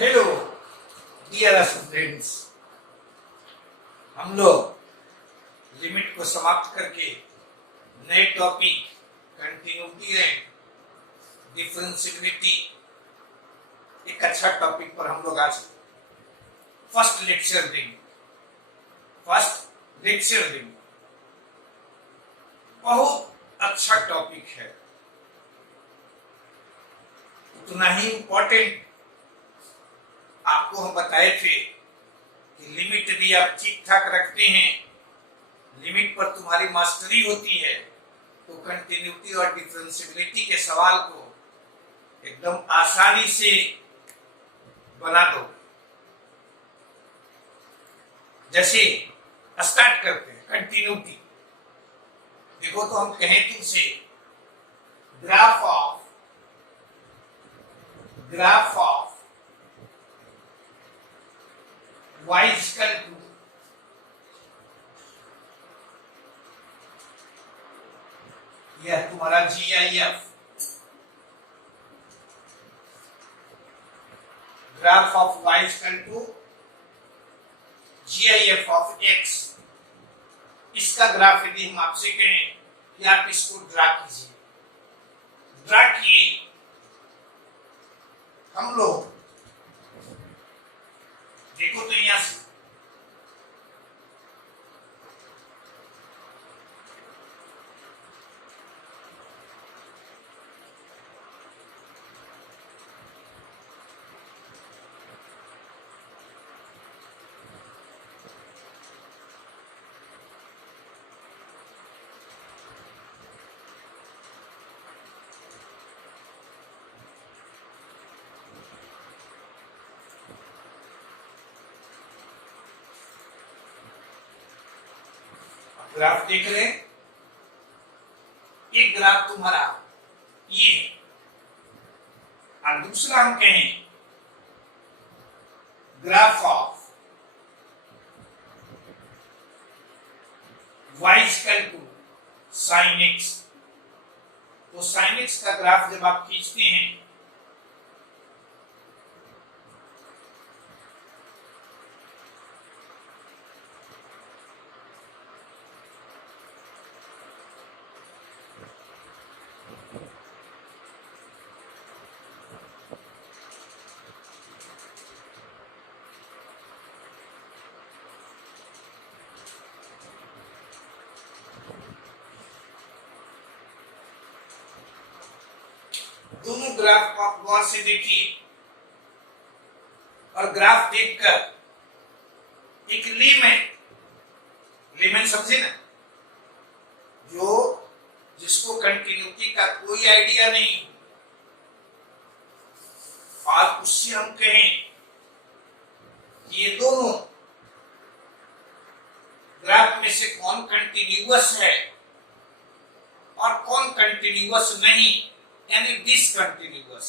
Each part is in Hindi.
हेलो डियर स्टूडेंट्स, हम लोग लिमिट को समाप्त करके नए टॉपिक कंटिन्यूटी एंड डिफरेंशियबिलिटी एक अच्छा टॉपिक पर हम लोग आज फर्स्ट लेक्चर देंगे। बहुत अच्छा टॉपिक है, उतना ही इम्पोर्टेंट आपको हम बताए थे कि लिमिट यदि आप ठीक ठाक रखते हैं, लिमिट पर तुम्हारी मास्टरी होती है तो कंटिन्यूटी और डिफरेंशियबिलिटी के सवाल को एकदम आसानी से बना दो। जैसे स्टार्ट करते हैं कंटिन्यूटी। देखो तो हम कहें तुमसे graph of y equal to यह तुम्हारा GIF, graph of y equal to GIF of x। इसका ग्राफ यदि हम आपसे कहें कि आप इसको ड्रा कीजिए, ड्रा किए हम लोग। देखो तो यहां से ग्राफ देख रहे हैं। एक ग्राफ तुम्हारा ये, और दूसरा हम कहें graph of y equal to sin x। तो sin x का ग्राफ जब आप खींचते हैं दोनों ग्राफ को आप गौर से देखिए और ग्राफ देखकर एक लेमन समझे ना, जिसको कंटिन्यूटी का कोई आइडिया नहीं और उससे हम कहें कि ये दोनों ग्राफ में से कौन कंटिन्यूअस है और कौन कंटिन्यूअस नहीं, यानी डिसकंटिन्यूअस।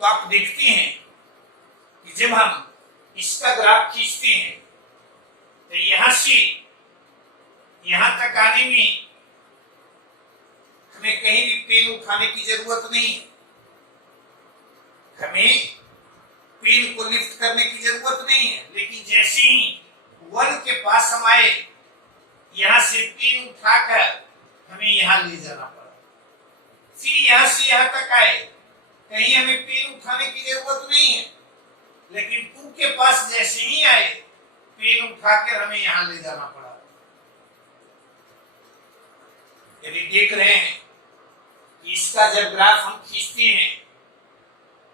तो आप देखते हैं कि जब हम इसका ग्राफ खींचते हैं तो यहां से यहां तक आने में हमें कहीं भी पेन उठाने की जरूरत नहीं है, हमें पेन को लिफ्ट करने की जरूरत नहीं है। लेकिन जैसे ही 1 के पास हम आए, यहां से पेन उठाकर हमें यहां ले जाना पड़ा, फिर यहां से यहां तक आए, कहीं हमें पेन उठाने की जरूरत नहीं है। लेकिन 2 के पास जैसे ही आए, पेन उठाकर हमें यहां ले जाना पड़ा। यदि देख रहे हैं कि इसका जब ग्राफ हम खींचते हैं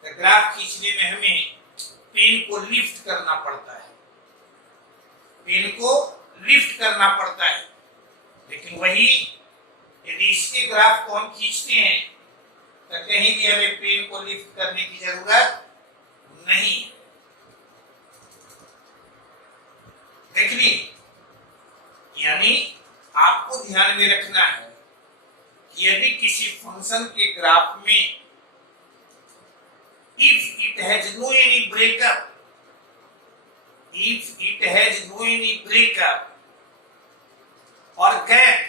तो ग्राफ खींचने में हमें पेन को लिफ्ट करना पड़ता है, पेन को लिफ्ट करना पड़ता है। लेकिन वही यदि इसके ग्राफ को हम खींचते हैं तो कहीं भी हमें पेन को लिफ्ट करने की जरूरत नहीं। देख ली, यानी आपको ध्यान में रखना है कि यदि किसी फंक्शन के ग्राफ में if it has no any breakup और गैप,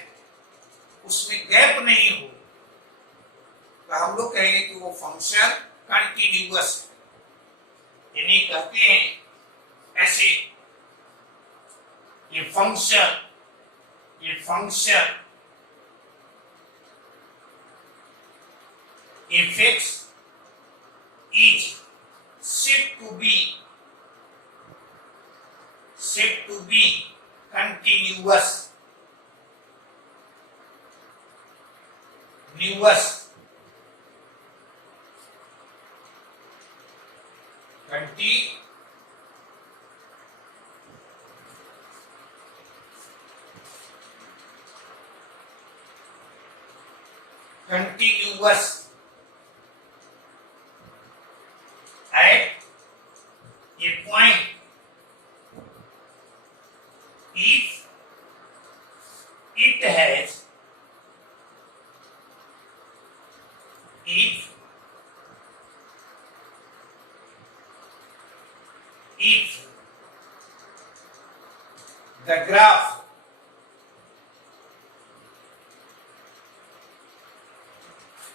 उसमें गैप नहीं हो, तो हम लोग कहेंगे कि वो फंक्शन कंटिन्यूअस है। यानी कहते हैं ऐसे ये function fx is said to be continuous continuous at a point if it has if the graph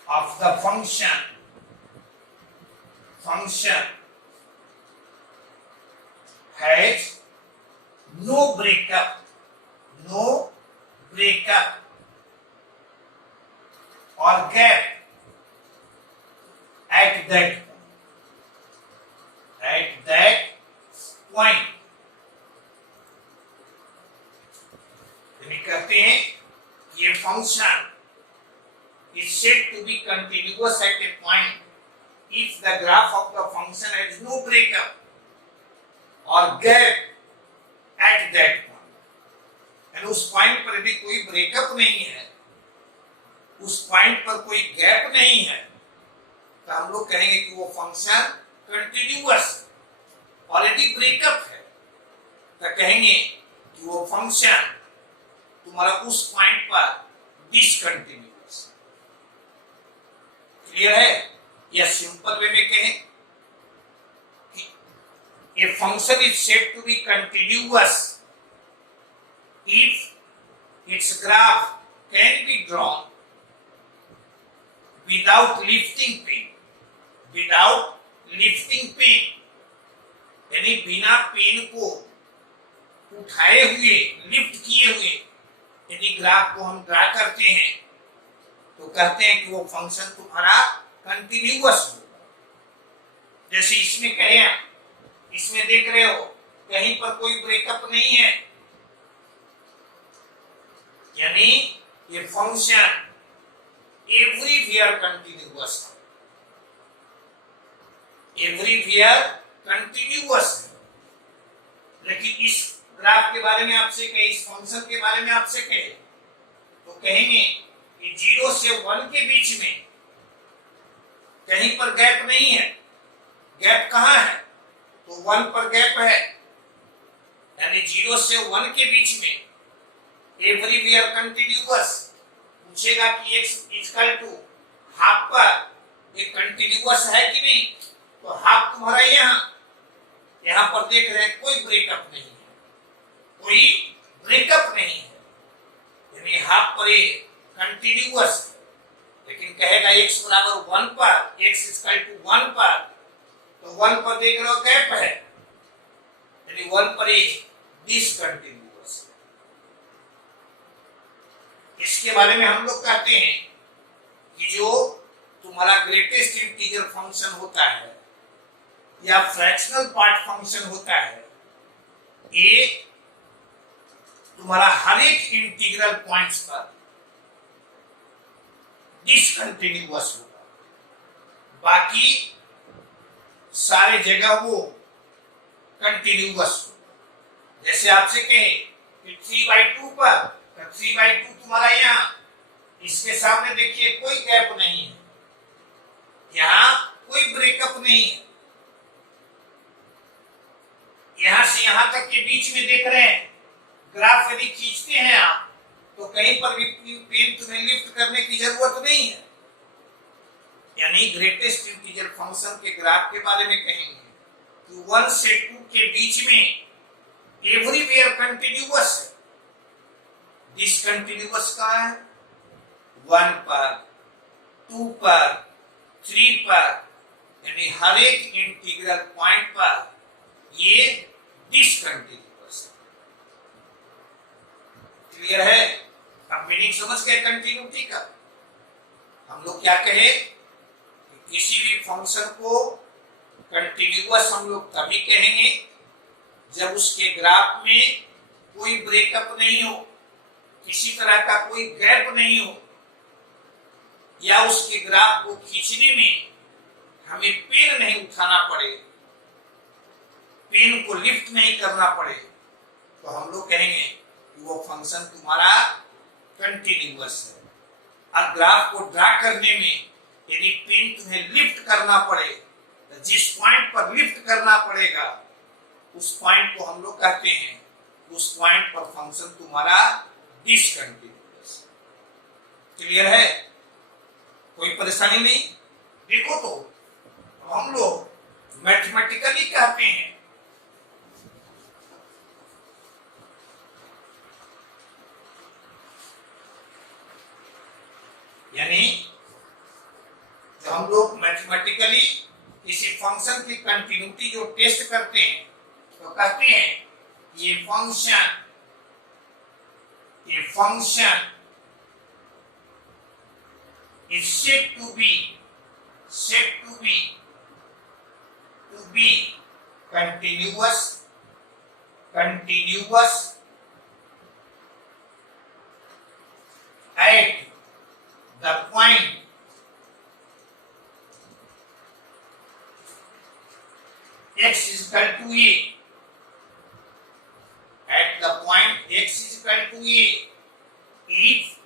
of the function has no breakup or gap at that point. यानी कहते हैं ये function is said to be continuous at a point if the graph of the function has no breakup or gap at that point. यानी उस पॉइंट पर यदि कोई ब्रेकअप नहीं है, उस पॉइंट पर कोई गैप नहीं है, तो हम लोग कहेंगे कि वो फंक्शन कंटिन्यूअस है। और यदि ब्रेकअप है तो कहेंगे कि वो फंक्शन तुम्हारा उस पॉइंट पर डिसकंटिन्यूअस। क्लियर है? या सिंपल वे में कहें कि a function is said to be continuous if its graph can be drawn without lifting pin, यानी बिना पेन को उठाए हुए, लिफ्ट किए हुए यदि ग्राफ को हम ड्रा करते हैं तो कहते हैं कि वो फंक्शन तुम्हारा कंटिन्यूअस होगा। जैसे इसमें कहें, इसमें देख रहे हो कहीं पर कोई ब्रेकअप नहीं है, यानी ये फंक्शन एवरीवेयर कंटिन्यूअस है। लेकिन इस ग्राफ के बारे में आपसे कहे, इस फंक्शन के बारे में आपसे कहे तो कहेंगे कि 0 से 1 के बीच में कहीं पर गैप नहीं है। गैप कहाँ है? तो 1 पर गैप है, यानी 0 से 1 के बीच में एवरीवेयर कंटिन्यूअस। पूछेगा कि x इक्वल टू हाफ पर ये कंटिन्यूअस है कि नहीं, तो हाफ तुम्हारा यहाँ पर देख रहे हैं कोई ब्रेकअप नहीं है, यानी हाफ पर ये कंटिन्यूअस। लेकिन कहेगा x बराबर 1 पर, x इक्वल टू 1 पर, तो 1 पर देख रहे हो गैप है, यानी 1 पर ये डिसकंटिन्यूअस। इसके बारे में हम लोग कहते हैं कि जो तुम्हारा ग्रेटेस्ट इंटीजर फंक्शन होता है या फ्रैक्शनल पार्ट फंक्शन होता है, ये तुम्हारा हर एक इंटीग्रल पॉइंट्स पर डिसकंटिन्यूअस होगा, बाकी सारे जगह वो कंटिन्यूअस होगा। जैसे आपसे कहे कि 3/2 पर, तो 3/2 तुम्हारा यहाँ, इसके सामने देखिए कोई गैप नहीं है, यहाँ कोई ब्रेकअप नहीं है, यहां से यहां तक के बीच में देख रहे हैं। ग्राफ यदि खींचते हैं आप तो कहीं पर भी पेन तुम्हें लिफ्ट करने की जरूरत नहीं है। यानी ग्रेटेस्ट इंटीजर फंक्शन के ग्राफ के बारे में कहेंगे कि 1 से 2 के बीच में एवरीवेयर कंटिन्यूअस है। डिसकंटिन्यूअस कहाँ है? 1 पर, 2 पर, 3 पर, यानी हर एक इंटीग्रल पॉइंट पर ये डिसकंटिन्यूअस है। क्लियर है? अब मीनिंग समझ गए कंटिन्यूटी का। हम लोग क्या कहे कि किसी भी फंक्शन को कंटिन्यूअस हम लोग तभी कहेंगे जब उसके ग्राफ में कोई ब्रेकअप नहीं हो, किसी तरह का कोई गैप नहीं हो, या उसके ग्राफ को खींचने में हमें पेन नहीं उठाना पड़े, पेन को लिफ्ट नहीं करना पड़े, तो हम लोग कहेंगे कि वो फंक्शन तुम्हारा कंटिन्यूअस है। और ग्राफ को ड्रा करने में यदि पेन तुम्हें लिफ्ट करना पड़े, तो जिस पॉइंट पर लिफ्ट करना पड़ेगा उस पॉइंट को हम लोग कहते हैं, उस पॉइंट पर फंक्शन तुम्हारा डिसकंटिन्यूअस। क्लियर है? कोई परेशानी नहीं? देखो तो हम लोग मैथमेटिकली कहते हैं यानी जब हम लोग मैथमेटिकली किसी फंक्शन की कंटिन्यूटी जो टेस्ट करते हैं तो कहते हैं ये function is said to be continuous at the point x is equal to a, at the point x is equal to a, if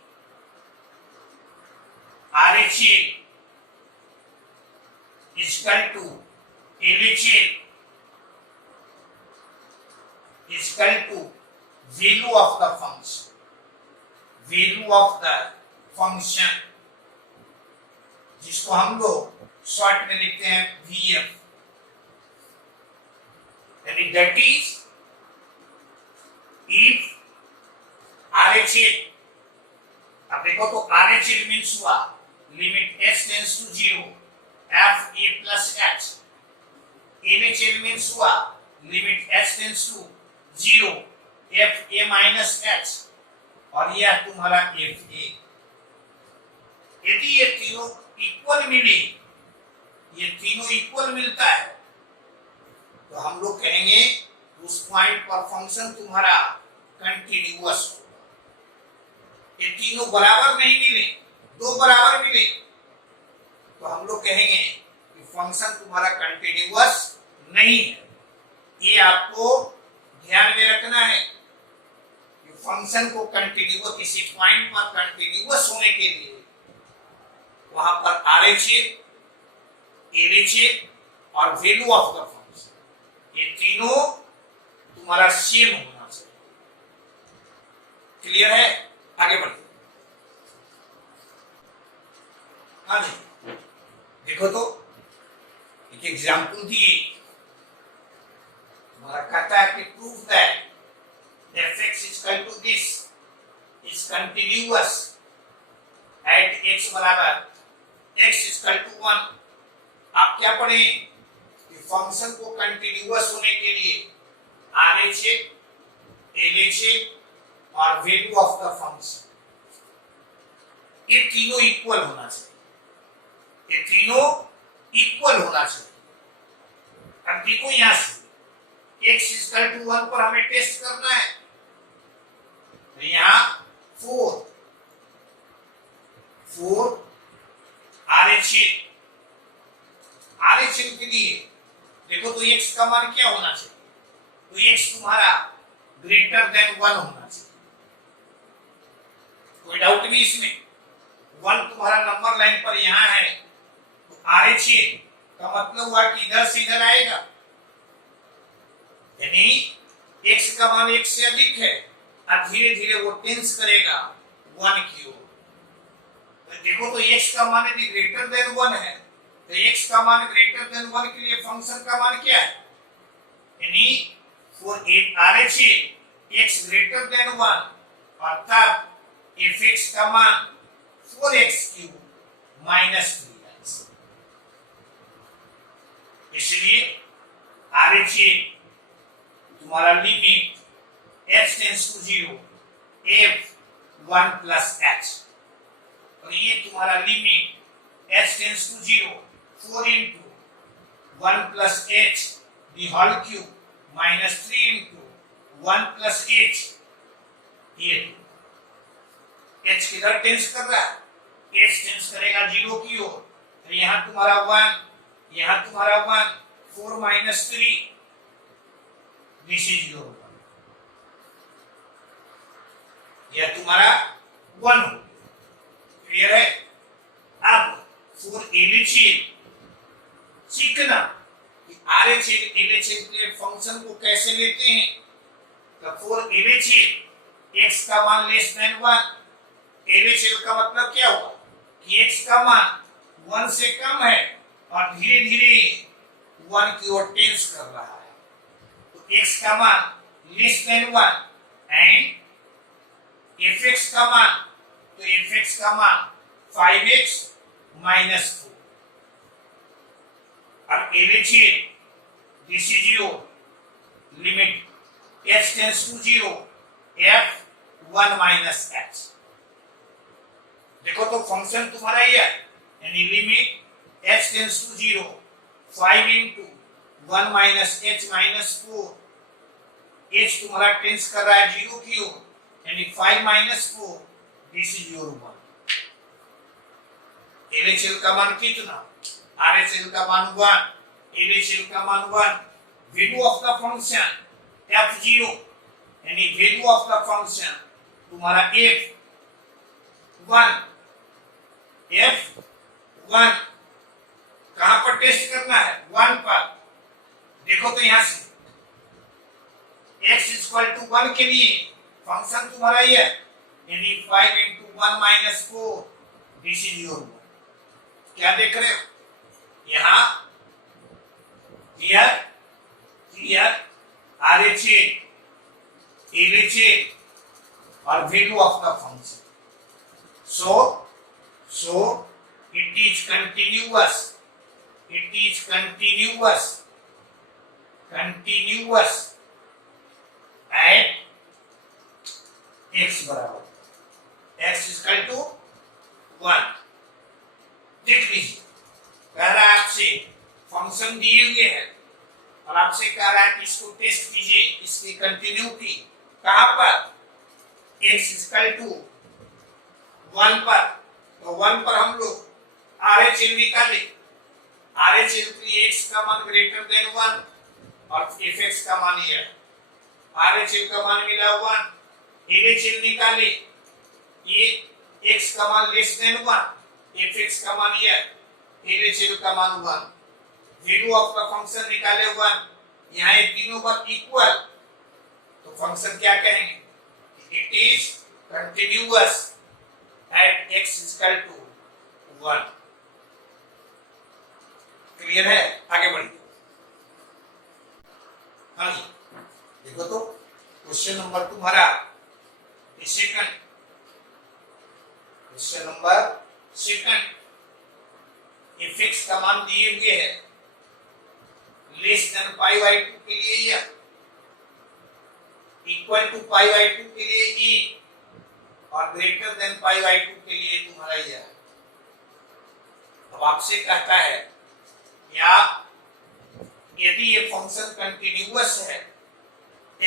RHA is equal to LHA is equal to value of the function, जिसको हम लोग शॉर्ट में लिखते हैं VF, यानी that is if RHA, अब देखो तो RHA मीन्स हुआ limit x tends to 0 f a plus h, LHA means हुआ limit h tends to 0 f a minus h, और यह तुम्हारा f a। यदि ये तीनों इक्वल मिले, ये तीनों इक्वल मिलता है, तो हम लोग कहेंगे उस पॉइंट पर फंक्शन तुम्हारा कंटिन्यूअस होगा। ये तीनों बराबर नहीं मिले, दो बराबर मिले, तो हम लोग कहेंगे कि फंक्शन तुम्हारा कंटिन्यूअस नहीं है। ये आपको ध्यान में रखना है कि फंक्शन को कंटिन्यूअस, किसी पॉइंट पर कंटिन्यूअस होने के लिए वहां पर RHA, LHA और वैल्यू ऑफ द फंक्शन, ये तीनों तुम्हारा सेम होना चाहिए। क्लियर है? आगे बढ़िए। हाँ जी, देखो तो एक एग्जाम्पल दिए, हमारा कहता है कि prove that fx is equal to this is continuous at x बराबर x is equal to 1। आप क्या पढ़े कि फंक्शन को कंटिन्यूअस होने के लिए RHA, LHA और वैल्यू ऑफ द फंक्शन, ये तीनों इक्वल होना चाहिए, ये तीनों इक्वल होना चाहिए। अब देखो यहां से x is equal to 1 पर हमें टेस्ट करना है, तो यहां 4 RHA के लिए देखो तो x का मान क्या होना चाहिए, तो x तुम्हारा ग्रेटर देन 1 होना चाहिए। कोई डाउट नहीं इसमें? 1 तुम्हारा नंबर लाइन पर यहां है, तो RHA का मतलब हुआ कि इधर से इधर आएगा, यानी x का मान 1 से अधिक है और धीरे धीरे वो टेंस करेगा 1 की ओर। तो देखो तो x का मान यदि ग्रेटर देन 1 है, तो x का मान ग्रेटर देन 1 के लिए फंक्शन का मान क्या है, यानी for RHA x greater than 1 और तब fx का मान 4x³ - 3x। चेन तुम्हारा limit h tends to 0 f 1 plus h, और ये तुम्हारा limit h tends to 0 4 into 1 plus h the whole cube minus 3 into 1 plus h, ये h किधर टेंस कर रहा है, h टेंस करेगा 0 की ओर, तो यहाँ तुम्हारा 1, यहाँ तुम्हारा 1, 4 minus 3, this is your 1, यह तुम्हारा 1 हो, क्लियर है। अब फॉर LHS सीखना कि RHS LHS के फंक्शन को कैसे लेते हैं। तो फॉर LHS x का मान लेस देन 1, LHS का मतलब क्या हुआ कि x का मान 1 से कम है और धीरे धीरे 1 की ओर टेंस कर रहा है, तो x का मान लेस देन 1 एंड fx का मान, तो fx का मान 5x minus 4, अब LHS this is your limit h tends to 0 f 1 minus h, देखो तो फंक्शन तुम्हारा ये है, यानी limit h tends to 0 5 into 1 minus h minus 4, h तुम्हारा टेंस कर रहा है 0 की ओर, यानी 5 minus 4, this is your 1। LHS का मान कितना, RHS का मान 1, LHS का मान 1, value of the function f0, यानी वैल्यू ऑफ द फंक्शन तुम्हारा f1 कहां पर टेस्ट करना है, 1 पर। देखो तो यहां से x = 1 के लिए फंक्शन तुम्हारा ये है, यानी 5 into 1 minus 4, this is your 1। क्या देख रहे हो यहां, क्लियर RHS LHS और value of the function, so it is continuous at x बराबर x = 1। देख लीजिए, कह रहा है आपसे फंक्शन दिए हुए हैं और आपसे कह रहा है कि इसको टेस्ट कीजिए, इसकी कंटिन्यूटी कहां पर, x = 1 पर, तो 1 पर हम लोग RHS निकाले, RHS के लिए x का मान ग्रेटर देन 1 और fx का मान ये है, RHS का मान मिला 1, LHS निकाले, ये x का मान लेस देन 1, fx का मान ये है, LHS का मान 1, वैल्यू ऑफ द फंक्शन निकाले 1, यहाँ ये तीनों बात इक्वल, तो फंक्शन क्या कहेंगे, it is continuous at x = 1। Clear है, आगे बढ़िए। हाँ जी, देखो तो क्वेश्चन नंबर तुम्हारा second, question number second, fx का मान दिए हुए है लेस देन π/2 के लिए या इक्वल टू π/2 के लिए e और ग्रेटर देन π/2 के लिए तुम्हारा यह। अब आपसे कहता है या यदि ये फंक्शन कंटिन्यूअस है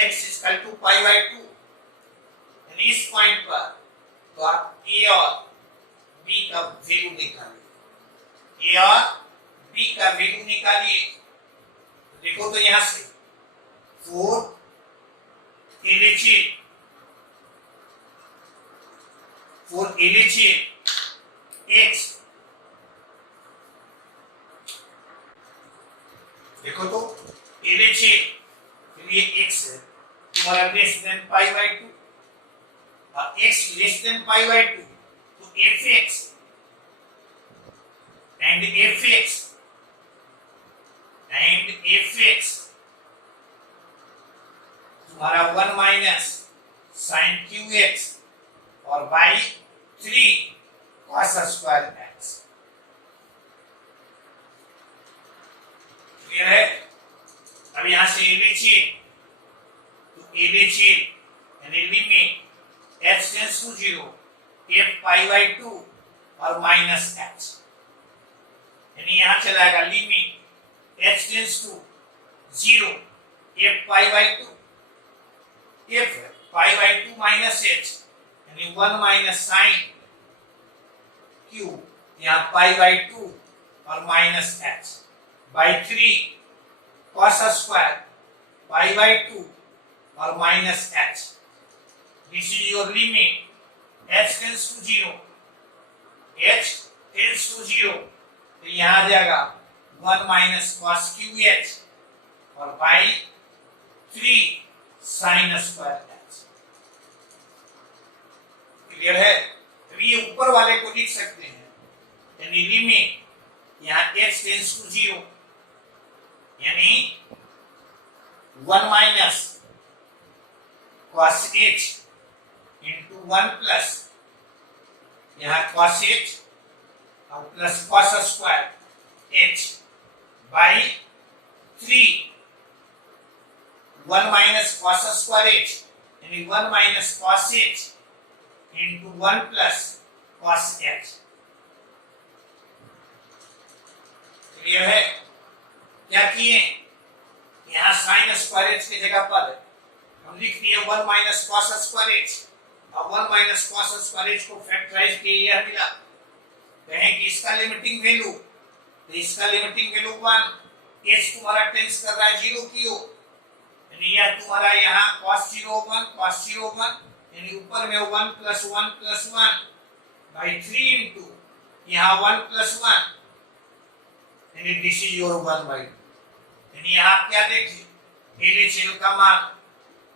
x = π/2, इस पॉइंट पर तो आप a और b का वैल्यू निकालिए, a और b का वैल्यू निकालिए। देखो तो यहां से 4 LHS x, देखो तो LHS के लिए x है तुम्हारा लेस देन π/2 और x लेस देन π/2, तो fx तुम्हारा 1 माइनस sin qx और by 3 cos square x। Clear है, अब यहां से LHA, तो LHA यानी limit h tends to 0 f pi by 2 और माइनस h, यानी यहां चला जाएगा limit h tends to 0 f pi by 2, f pi by 2 minus h यानी 1 माइनस साइन q, यहाँ पाई बाई 2 और minus h by 3 cos square pi by 2 और minus h. This is your limit h tends to 0, h tends to 0, तो यहाँ आ जाएगा 1 माइनस cos QH और by 3 sine square h. Clear है? तो ये ऊपर वाले को लिख सकते हैं, यानी लिमिट यहाँ h टेंड्स टू 0 यानी 1 minus cos h into 1 plus यहाँ cos h और plus cos square h by 3 1 minus cos square h यानी 1 minus cos h into 1 plus cos h. Clear है? क्या किए? यहाँ साइन स्क्वायर h की जगह पर हम लिख दिए 1 माइनस cos स्क्वायर h, और 1 माइनस cos स्क्वायर h को फैक्टराइज किए, यह मिला. कहें कि इसका लिमिटिंग वैल्यू, तो इसका लिमिटिंग वैल्यू 1, h तुम्हारा टेंस कर रहा है 0 की ओर, यानी यह तुम्हारा यहाँ cos 0 1 यानी ऊपर में 1 प्लस 1 प्लस 1 बाई 3 इंटू यहाँ 1 प्लस 1 यानी दिस इज योर 1 बाई 2. यानी यहाँ क्या देखिए, LHL का मान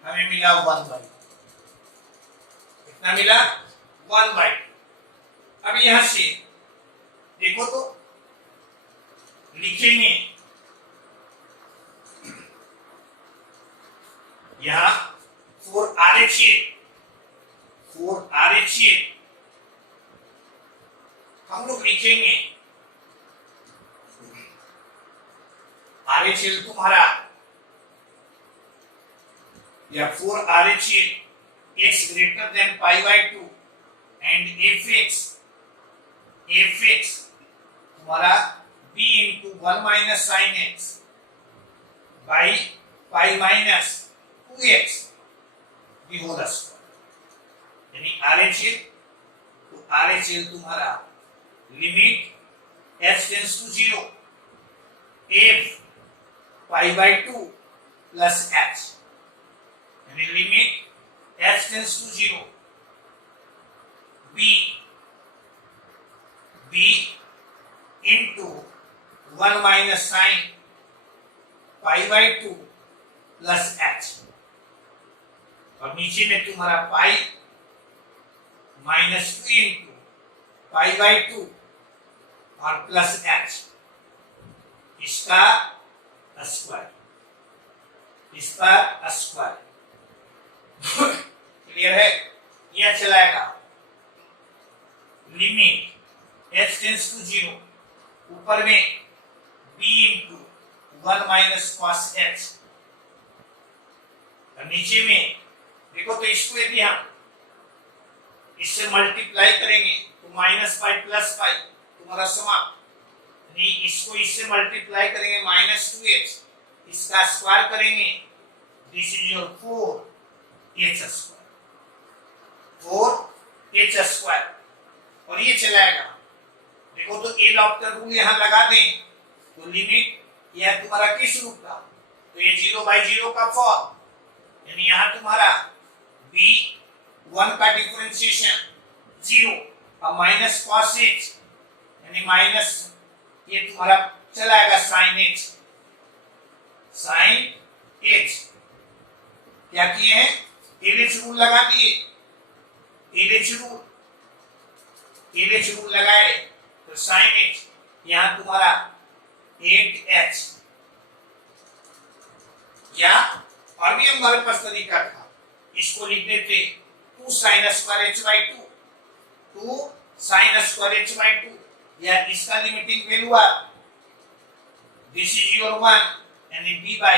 हमें मिला 1 बाई 2. कितना मिला? 1 बाई 2. अब यहाँ से देखो तो लिखेंगे यहाँ 4 RHA हम लोग लिखेंगे RHL तुम्हारा या 4 RHA x greater than pi by 2 and fx तुम्हारा b into 1 minus sin x by pi minus 2x the whole square. यानी RHL, तो RHL तुम्हारा limit h tends to 0 f pi by 2 plus h, यानी limit h tends to 0 b into 1 minus sin pi by 2 plus h, और नीचे में तुम्हारा pi minus 2 into pi by 2 और प्लस h, इसका स्क्वायर, इसका स्क्वायर. क्लियर है? यह चलाएगा लिमिट h टेंड्स टू 0 ऊपर में b into 1 minus cos h, और नीचे में देखो तो इसको यदि हम इससे मल्टीप्लाई करेंगे तो माइनस पाई प्लस पाई तुम्हारा समाप्त, नहीं इसको इससे मल्टीप्लाई करेंगे माइनस 2h, इसका स्क्वायर करेंगे, this is your 4h square, 4h square. और ये चलाएगा देखो तो एल ऑप्टर रूल यहाँ लगा दें तो लिमिट यह तुम्हारा किस रूप का, तो ये 0/0 का फॉर्म, यानी यहाँ तुम्हारा b1 का डिफरेंशिएशन 0 और माइनस cos h यानी माइनस ये तुम्हारा चलाएगा sin h, sin h. क्या किए हैं? LH रूल लगा दिए, LH रूल लगाए तो sin h यहाँ तुम्हारा 8h, या और भी हमारे पास तरीका था, इसको लिख देते 2 sin square h by 2 sin square h by 2, या इसका limiting value this is your 1 यानी b by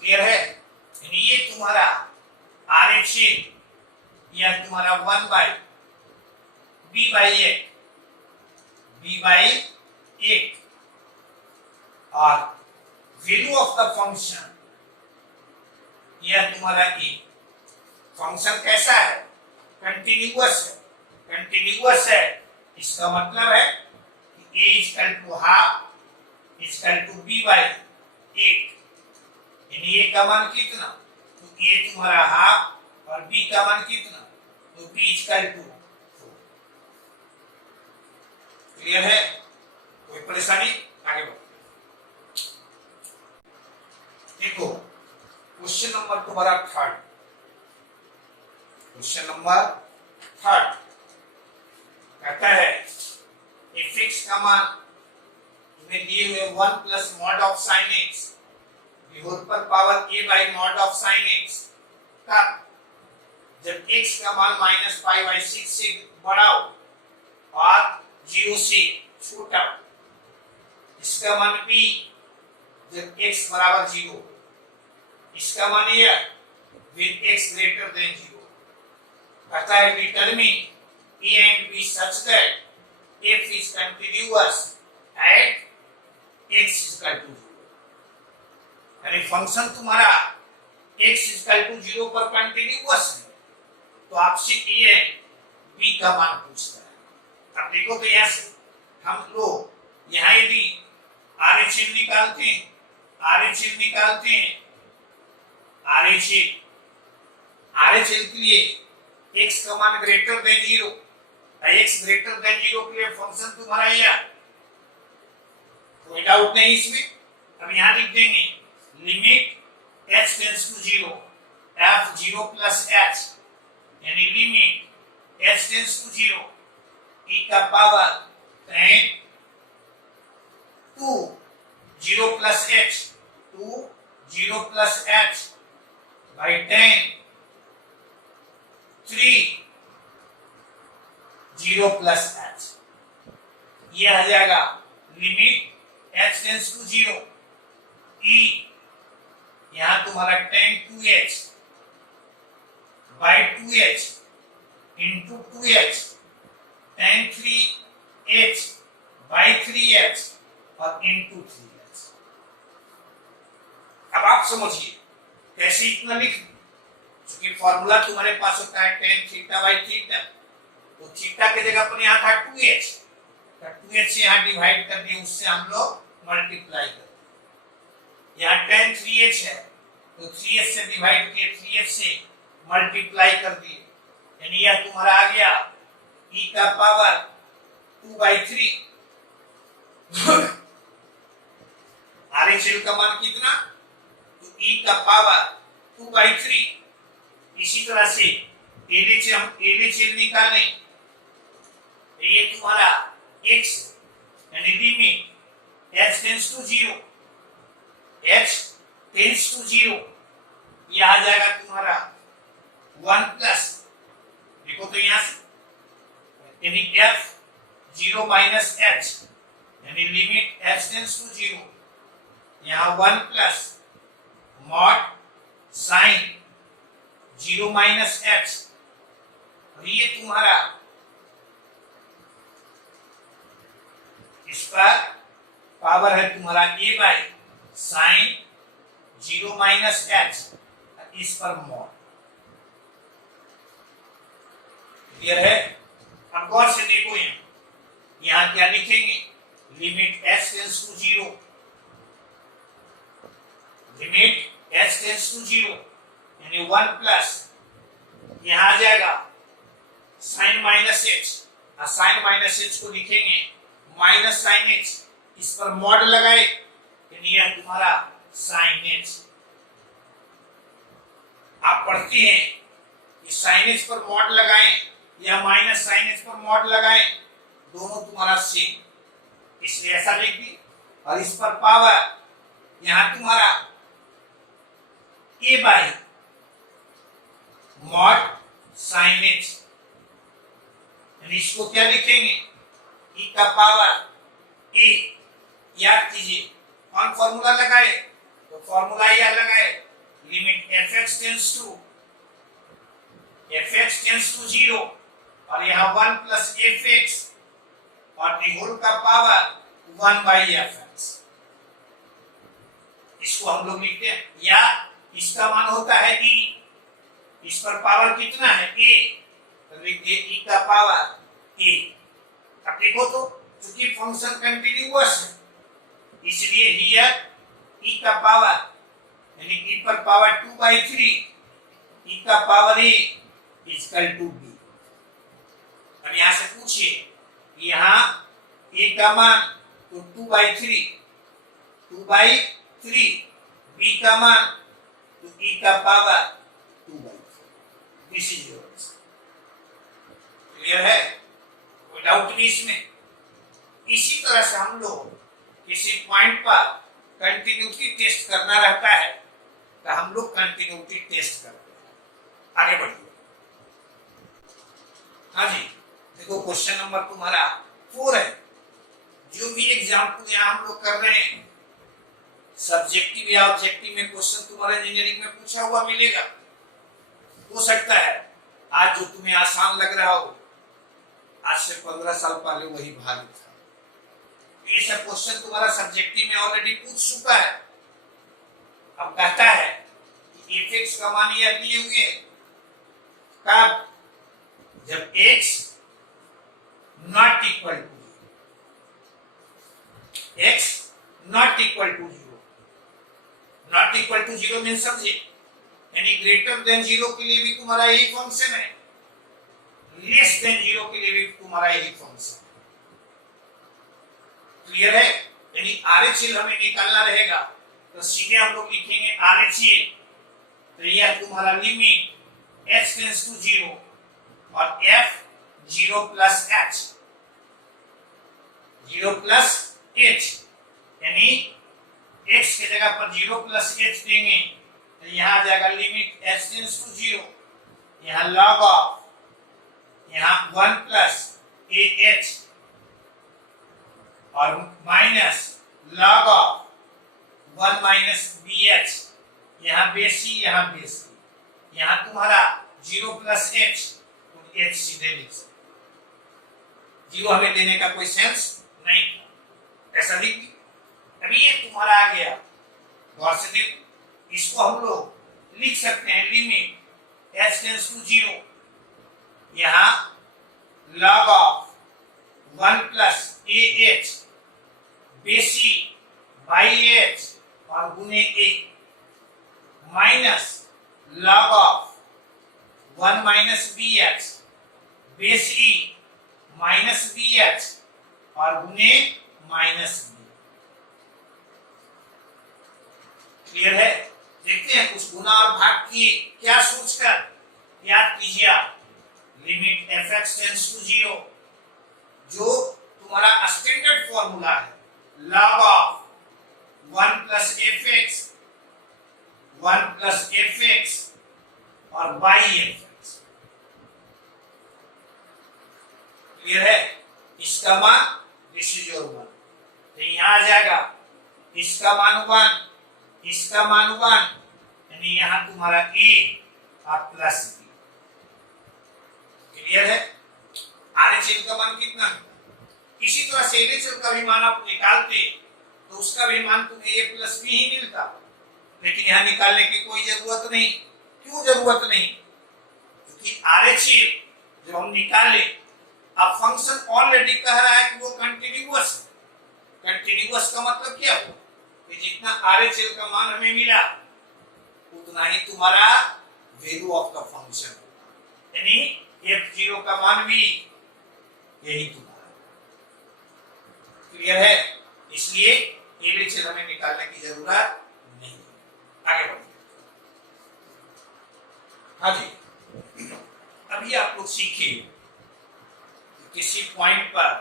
क्लियर है? यानी ये तुम्हारा RH या तुम्हारा 1 बाई B बाई 8 और वैल्यू ऑफ द फंक्शन यह तुम्हारा ए। फंक्शन कैसा है? कंटिन्यूअस है। कंटिन्यूअस है इसका मतलब है कि a equal to half equal to b by 8, यानी a का मान कितना? तो a तुम्हारा हाफ और b का मान कितना? तो b इक्वल टू 4। क्लियर है? कोई परेशानी? आगे बढ़ो। देखो क्वेश्चन नंबर तुम्हारा 3rd, क्वेश्चन नंबर 3rd कहता है f x का मान तुम्हें दिए हुए 1 plus mod of sine x whole पर power a by mod of sine x का जब x का मान -5/6 से बड़ा हो और 0 से छोटा हो, इसका मान b जब x बराबर 0, इसका मान यह with x greater than 0। कहता है determine a and b such that f is continuous at x is equal to 0। यानी फंक्शन तुम्हारा x is equal to 0 पर कंटिन्यूअस है, तो आपसे a and b का मान पूछता है। अब देखो तो यहाँ से हम लोग यहाँ यदि RHL निकालते हैं, RHL के लिए x का मान greater than 0, x greater than 0 के लिए फंक्शन तुम्हारा यह, कोई डाउट नहीं इसमें। अब यहाँ लिख देंगे limit h tends to 0 f 0 plus h, यानी limit h tends to 0 e का power 10 2 0 plus h 2 0 plus h by 10 3 0 plus h, ये आ जाएगा limit h tends to 0 e, यहां तुम्हारा 10 2h by 2h into 2h 10 3h by 3h और into 3h। अब आप समझिए कैसे इतना लिख, क्योंकि फॉर्मूला तुम्हारे पास होता है tan थीटा बाई थीटा, तो थीटा की जगह पर यहाँ था 2h, तो 2h से यहाँ डिवाइड कर दिए, उससे हम लोग मल्टीप्लाई कर दिए। यहाँ tan 3h है तो 3h से डिवाइड किए, 3h से मल्टीप्लाई कर दिए, यानी यह तुम्हारा आ गया e का पावर 2/3। RHL का मान कितना? तो e का पावर 2/3। इसी तरह से LHL निकालें, ये तुम्हारा x यानी limit h tends to 0, h tends to 0, ये आ जाएगा तुम्हारा 1 प्लस, देखो तो यहाँ से यानी f 0 माइनस h, यानी लिमिट h टेंड्स टू 0, यहाँ 1 plus mod sine 0 minus h, और ये तुम्हारा इस पर पावर है तुम्हारा a by sine 0 minus h, इस पर मॉड। क्लियर है? अब गौर से देखो, यहाँ क्या लिखेंगे? Limit h tends to 0, limit h tends to 0 यानी 1 प्लस, यहाँ आ जाएगा साइन माइनस h, और साइन माइनस h को लिखेंगे माइनस साइन h, इस पर मॉड लगाए यानी यह तुम्हारा साइन h। आप पढ़ते हैं कि साइन h पर मॉड लगाएं या माइनस साइन h पर मॉड लगाएं, दोनों तुम्हारा सेम, इसलिए ऐसा लिख दी। और इस पर पावर यहां तुम्हारा a by mod sine h, यानी इसको क्या लिखेंगे? e का पावर a। याद कीजिए कौन फॉर्मूला लगाए? तो फॉर्मूला यह लगाए लिमिट fx टेंस टू 0 और यहाँ 1 प्लस fx और दी होल का पावर 1 बाई fx। इसको हम लोग लिखते हैं, या इसका मान होता है e, इस पर पावर कितना है a, तो लिखते हैं e का पावर a। अब देखो तो चूंकि फंक्शन कंटिन्यूअस है इसलिए हियर e का पावर यानी e पर पावर 2/3 e का power a equal to b। अब यहां से पूछिए यहाँ a का मान तो 2/3 b का मान तो e का power 2/3। This is your answer. Clear है? कोई डाउट नहीं इसमें? इसी तरह से हम लोग किसी पॉइंट पर कंटिन्यूटी टेस्ट करना रहता है तो हम लोग कंटिन्यूटी टेस्ट करते हैं। आगे बढ़िए। हाँ जी, देखो क्वेश्चन नंबर तुम्हारा 4 है। जो भी एग्जाम्पल यहाँ हम लोग कर रहे हैं सब्जेक्टिव या ऑब्जेक्टिव में क्वेश्चन तुम्हारे इंजीनियरिंग में पूछा हुआ मिलेगा। हो सकता है आज जो तुम्हें आसान लग रहा हो आज से 15 साल पहले वही भारी था। ये सब क्वेश्चन तुम्हारा सब्जेक्टिव में ऑलरेडी पूछ चुका है। अब कहता है कि fx का मान यह दिए हुए है कब, जब x not equal to x not equal to 0। Not equal to 0 mean समझे, यानी ग्रेटर देन 0 के लिए भी तुम्हारा यही फंक्शन है, लेस देन 0 के लिए भी तुम्हारा यही फंक्शन है। क्लियर है? यानी RHL हमें निकालना रहेगा तो सीधे हम लोग लिखेंगे RHL, तो यह तुम्हारा लिमिट h टेंस टू 0 और f 0 plus h, 0 plus h, यानी x के जगह पर 0 प्लस h देंगे तो यहाँ आ जाएगा लिमिट h टेंस टू 0, यहाँ log ऑफ यहाँ 1 प्लस ah और minus log of 1 minus bh, यहाँ बेसी यहाँ बेसी, यहाँ तुम्हारा 0 प्लस h तो h सीधे लिख सकते। 0 हमें देने का कोई सेंस नहीं, ऐसा लिख। अभी ये तुम्हारा आ गया, गौर से देखो, इसको हम लोग लिख सकते हैं लिमिट h टेंस टू 0, यहाँ log ऑफ 1 प्लस ah बेसी बाई h और गुने a minus log of 1 minus bh बेसी माइनस bh और गुने माइनस b। क्लियर है? देखते हैं कुछ गुना और भाग किए क्या सोचकर याद कीजिए आप। लिमिट fx टेंस टू 0 जो तुम्हारा स्टैंडर्ड फॉर्मूला है, log ऑफ 1 प्लस fx और बाई fx। क्लियर है? इसका मान दिस इज योर वन, तो यहां आ जाएगा इसका मान 1, इसका मान 1, यानी यहां तुम्हारा a और प्लस b। क्लियर है? RHL का मान कितना? इसी तरह से LHL का भी मान आप निकालते तो उसका भी मान तुम्हें a प्लस b ही मिलता, लेकिन यहाँ निकालने की कोई जरूरत नहीं। क्यों जरूरत नहीं? क्योंकि RHL जब हम निकाले अब फंक्शन ऑलरेडी कह रहा है कि वो कंटिन्यूअस है। कंटिन्यूअस का मतलब क्या हुआ कि जितना RHL का मान हमें मिला उतना ही तुम्हारा वैल्यू ऑफ द फंक्शन, यानी f0 का मान भी यही तुम्हारा। क्लियर है? इसलिए LHL हमें निकालने की जरूरत नहीं। आगे बढ़िए। हाँ जी, अभी आप लोग सीखिए किसी पॉइंट पर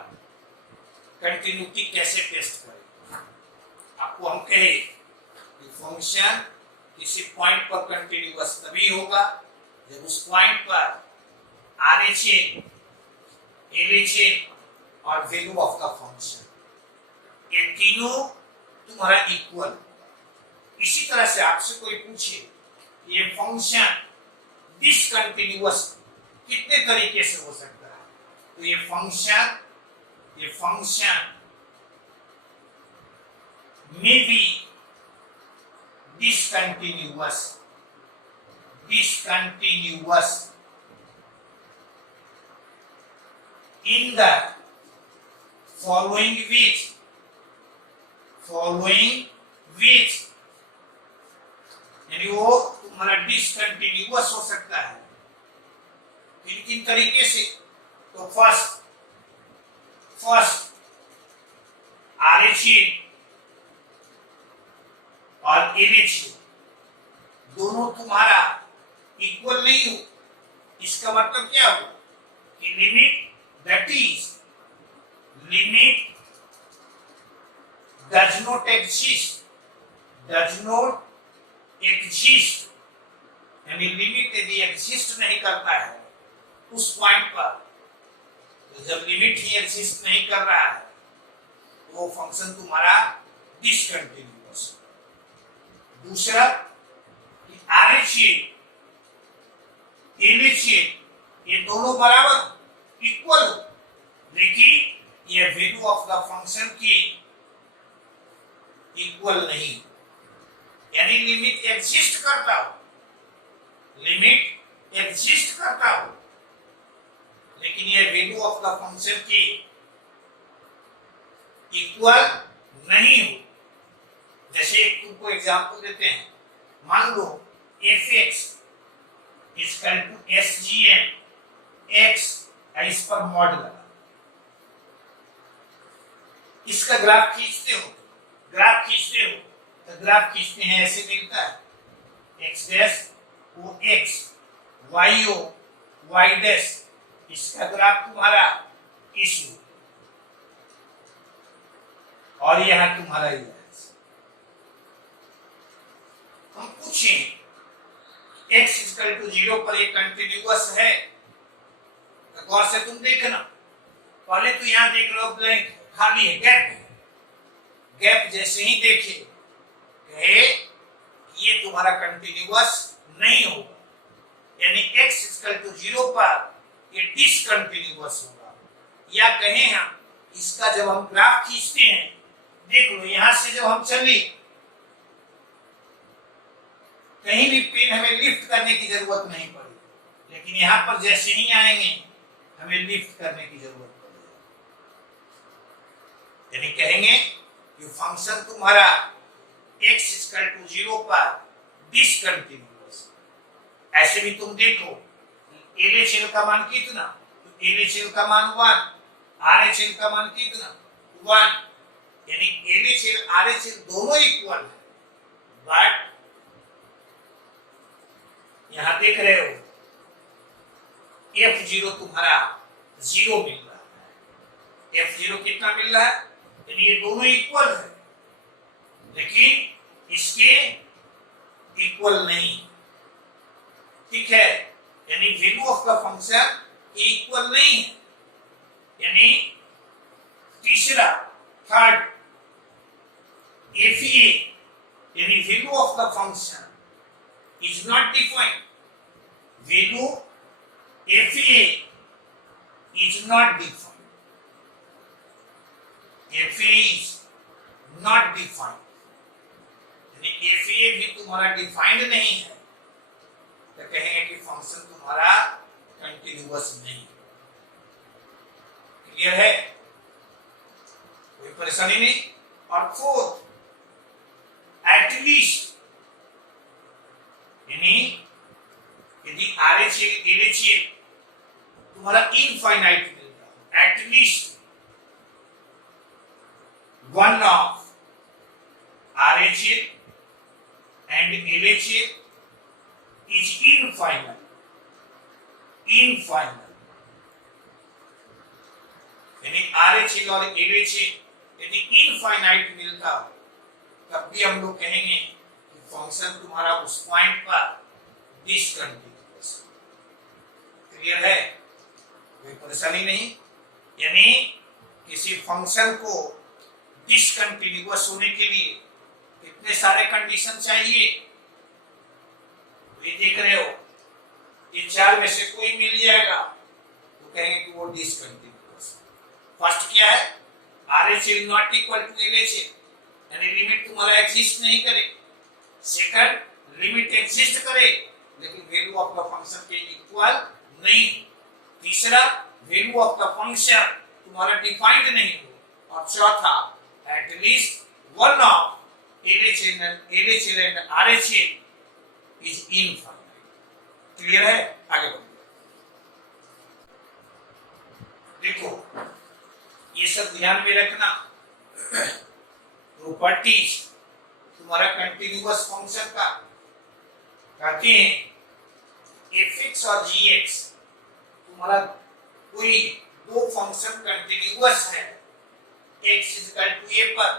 कंटिन्यूटी कैसे टेस्ट करें। आपको हम कहे कि फंक्शन किसी पॉइंट पर कंटिन्यूअस तभी होगा जब उस पॉइंट पर RHL, LHL और वैल्यू ऑफ द फंक्शन ये तीनों तुम्हारा इक्वल। इसी तरह से आपसे कोई पूछे ये फंक्शन डिसकंटिन्यूअस कितने तरीके से हो सकता है? तो ये function may be discontinuous in the following ways यानी वो तुम्हारा डिसकंटिन्यूअस हो सकता है किन किन तरीके से? तो फर्स्ट RHA और LHA दोनों तुम्हारा इक्वल नहीं हो। इसका मतलब क्या हो कि लिमिट does not exist यानी लिमिट यदि एग्जिस्ट नहीं करता है उस पॉइंट पर, तो जब लिमिट ही एग्जिस्ट नहीं कर रहा है तो वो फंक्शन तुम्हारा डिसकंटिन्यूअस। दूसरा RHA LHA ये दोनों बराबर इक्वल हो, लेकिन ये वैल्यू ऑफ द फंक्शन की इक्वल नहीं, यानी लिमिट एग्जिस्ट करता हो लेकिन ये वैल्यू ऑफ द फंक्शन की इक्वल नहीं हो। जैसे तुमको एग्जांपल देते हैं, मान लो fx = sgn x इस पर मॉड लगा, इसका ग्राफ खींचते हो तो ग्राफ खींचते हैं ऐसे मिलता है x dash o x y o y dash, इसका ग्राफ तुम्हारा इस और यहां तुम्हारा ये। हम पूछें x = 0 पर ये कंटिन्यूअस है, तो गौर से तुम देखना, पहले तो यहां देख लो ब्लैंक खाली है, गैप जैसे ही देखे कहे ये तुम्हारा कंटिन्यूअस नहीं होगा, यानी x = 0 पर ये डिसकंटिन्यूअस होगा। या कहें हम इसका जब हम ग्राफ खींचते हैं, देख लो यहां से जब हम चले, कहीं भी पेन हमें लिफ्ट करने की जरूरत नहीं पड़ी, लेकिन यहां पर जैसे ही आएंगे हमें लिफ्ट करने की जरूरत पड़ेगी, यानी कहेंगे कि फंक्शन तुम्हारा x = 0 पर डिसकंटिन्यूअस। ऐसे भी तुम देखो LHL का मान कितना, तो LHL का मान 1, RHL का मान कितना 1, यानी LHL RHL दोनों इक्वल है, बट यहां देख रहे हो F0 तुम्हारा 0 मिल रहा है। F0 कितना मिल रहा है, यानी ये दोनों इक्वल है लेकिन इसके इक्वल नहीं, ठीक है, यानी value of the function equal नहीं है। यानी तीसरा थर्ड FA यानी value of the function is not defined, value FA is not defined, FA is not defined, यानी FA भी तुम्हारा डिफाइंड नहीं है, तो कहेंगे कि फंक्शन तुम्हारा कंटिन्यूअस नहीं है। क्लियर है, कोई परेशानी नहीं। और फोर्थ एटलीस्ट, यानी यदि RHA LHA तुम्हारा इनफाइनाइट मिलता है, at least one of RHA and LHA is infinite, यानी RHA और LHA यदि इनफाइनाइट मिलता हो तब भी हम लोग कहेंगे कि फंक्शन तुम्हारा उस पॉइंट पर डिसकंटिन्यूअस। क्लियर है, कोई परेशानी नहीं। यानी किसी फंक्शन को डिसकंटिन्यूअस होने के लिए कितने सारे कंडीशन चाहिए, ये देख रहे हो, ये चार में से कोई मिल जाएगा तो कहेंगे कि वो डिसकंटिन्यूअस। फर्स्ट क्या है, RHL not equal to LHL, यानी लिमिट तुम्हारा एग्जिस्ट नहीं करे। सेकंड, लिमिट एग्जिस्ट करे लेकिन वैल्यू ऑफ द फंक्शन के इक्वल नहीं। तीसरा, वैल्यू ऑफ द फंक्शन तुम्हारा डिफाइंड नहीं हो। और चौथा, at least one of LHL and RHL is infinite. Clear है? आगे बढ़ो। देखो ये सब ध्यान में रखना। प्रॉपर्टीज तुम्हारा कंटिन्यूअस फंक्शन का कहते हैं fx और gx, तुम्हारा कोई दो फंक्शन कंटिन्यूअस है x इक्वल टू a पर,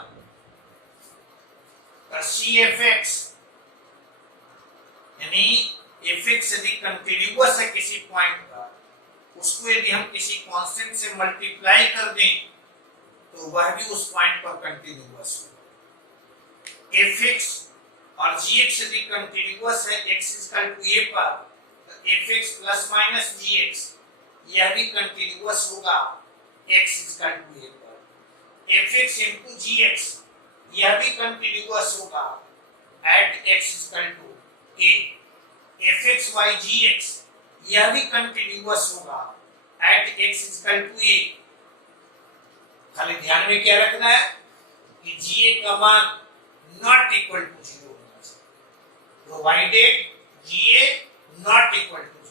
और cfx यानी fx यदि कंटिन्यूअस है किसी पॉइंट पर, उसको यदि हम किसी कांस्टेंट से मल्टीप्लाई कर दें तो वह भी उस पॉइंट पर कंटिन्यूअस होगा। fx और gx यदि कंटिन्यूअस है x इक्वल टू a पर, तो fx प्लस माइनस gx यह भी कंटिन्यूअस होगा x इक्वल टू a पर। fx इनटू gx यह भी कंटिन्यूअस होगा at x equal to a। fx by gx यह भी कंटिन्यूअस होगा at x equal to a। खाली ध्यान में क्या रखना है कि ga का मान नॉट इक्वल टू 0 होना चाहिए, provided ga not equal to 0।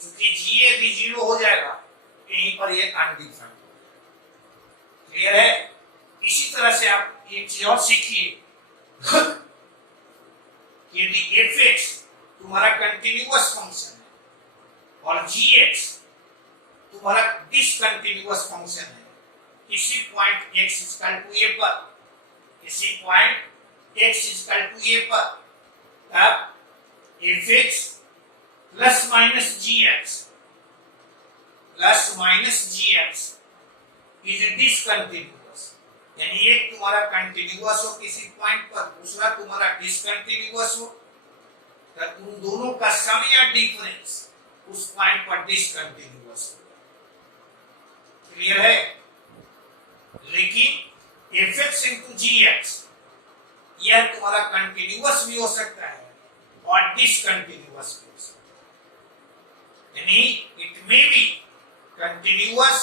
क्योंकि ga भी 0 हो जाएगा यहीं पर ये अनडिफाइंड हो जाएगा। क्लियर है? इसी तरह से आप एक चीज और सीखिए कि यदि fx तुम्हारा कंटिन्यूअस फंक्शन है और gx तुम्हारा डिसकंटिन्यूअस फंक्शन है किसी point x equal to a पर, किसी point x equal to a पर, तब fx plus minus gx is discontinuous. यानी एक तुम्हारा कंटिन्यूअस हो किसी पॉइंट पर, दूसरा तुम्हारा डिसकंटिन्यूअस हो, तब उन दोनों का सम या डिफरेंस उस पॉइंट पर डिसकंटिन्यूअस होगा। क्लियर है? लेकिन fx into gx यह तुम्हारा कंटिन्यूअस भी हो सकता है और डिसकंटिन्यूअस भी हो सकता है। यानी इट मे बी कंटिन्यूअस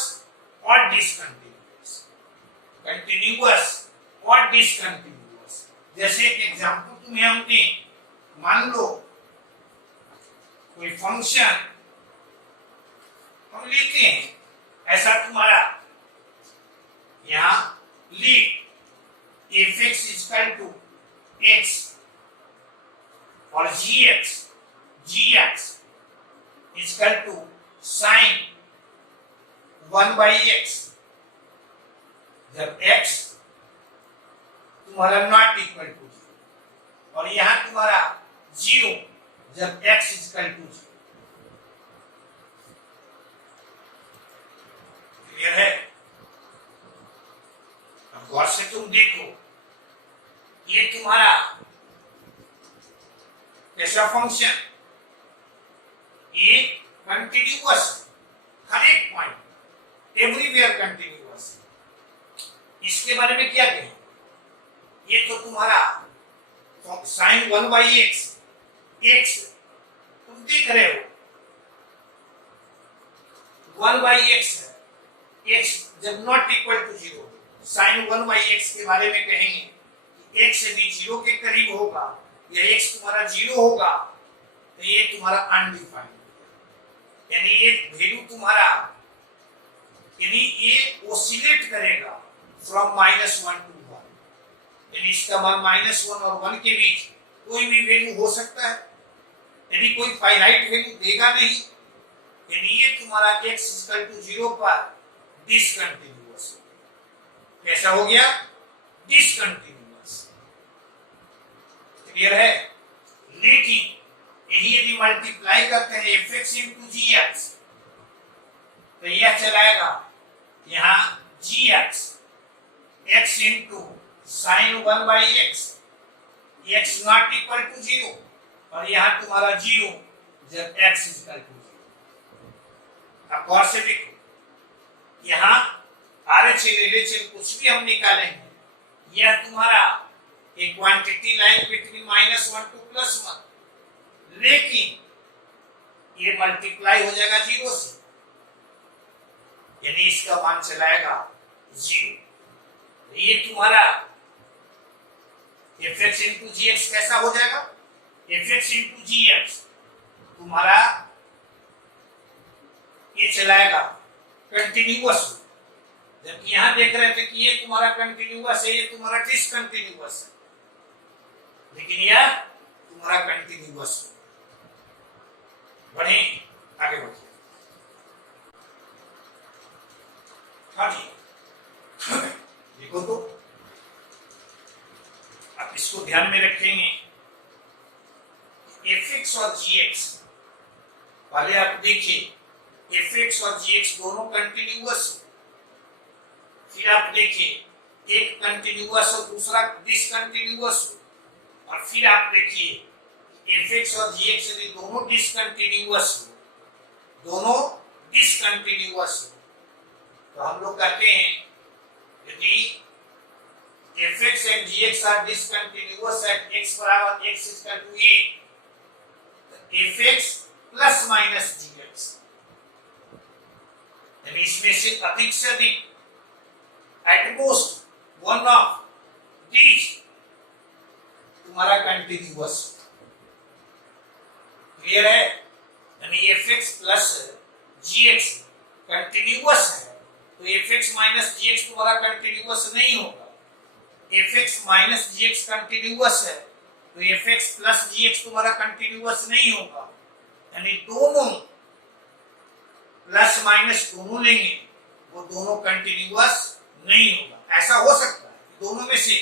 और डिसकंटिन्यूअस, कंटिन्यूअस और डिसकंटिन्यूअस। जैसे एक एग्जांपल तुम्हें हमने, मान लो कोई फंक्शन हम लेते हैं, ऐसा तुम्हारा यहां लिख fx इक्वल टू x और gx equal to sin 1/x, जब x तुम्हारा नॉट इक्वल टू 0 और यहां तुम्हारा 0 जब x इक्वल टू 0। क्लियर है? अब गौर से तुम देखो, ये तुम्हारा कैसा फंक्शन, ये कंटिन्यूअस हर एक पॉइंट, एवरीवेयर कंटिन्यूअस। इसके बारे में क्या कहें? ये तो तुम्हारा sin 1/x, x तुम देख रहे हो 1/x है, x जब not equal to 0, sin 1/x के बारे में कहेंगे कि x यदि 0 के करीब होगा या x तुम्हारा 0 होगा तो ये तुम्हारा अनडिफाइंड, यानी ये वैल्यू तुम्हारा, यानी ये ओसिलेट करेगा फ्रॉम -1 to 1, यानी इसका मान -1 और 1 के बीच कोई भी वैल्यू हो सकता है, यानी कोई फाइनाइट वैल्यू देगा नहीं। यानी ये तुम्हारा x इक्वल टू 0 पर डिसकंटिन्यूअस हो गया। कैसा हो गया? डिसकंटिन्यूअस। क्लियर है? लेकिन यही यदि मल्टीप्लाई करते हैं fx into gx तो यह चलाएगा यहां gx x into sin 1/x, x not equal to 0 और यहाँ तुम्हारा 0 जब x इक्वल टू 0। अब गौर से देखो, यहाँ RHL LHL कुछ भी हम निकालेंगे, यह तुम्हारा एक क्वांटिटी लाइन बिटवीन -1 to +1, लेकिन ये मल्टीप्लाई हो जाएगा 0 से, यानी इसका मान चलाएगा 0। ये तुम्हारा fx into gx कैसा हो जाएगा? fx into gx तुम्हारा ये चलाएगा कंटिन्यूअस, जबकि यहां देख रहे थे कि ये तुम्हारा कंटिन्यूअस है, ये तुम्हारा डिसकंटिन्यूअस है, लेकिन यह तुम्हारा कंटिन्यूअस है। बढ़े आगे बढ़िए। हाँ जी, देखो तो आप इसको ध्यान में रखेंगे, fx और gx, पहले आप देखिए fx और gx दोनों कंटिन्यूअस हो, फिर आप देखिए एक कंटिन्यूअस हो दूसरा डिसकंटिन्यूअस हो, और फिर आप देखिए fx और gx यदि दोनों डिसकंटिन्यूअस हो, दोनों डिसकंटिन्यूअस हो, तो हम लोग कहते हैं यदि fx and gx are discontinuous at x बराबर x equal to a, fx plus minus gx, यानी इसमें से अधिक at most one of these तुम्हारा कंटिन्यूअस। क्लियर है? यानी fx प्लस gx कंटिन्यूअस है, तो fx माइनस gx तुम्हारा कंटिन्यूअस नहीं होगा। fx माइनस gx कंटिन्यूअस है, तो fx प्लस gx तुम्हारा कंटिन्यूअस नहीं होगा, यानी दोनों प्लस माइनस दोनों लेंगे, वो दोनों कंटिन्यूअस नहीं होगा। ऐसा हो सकता है कि दोनों में से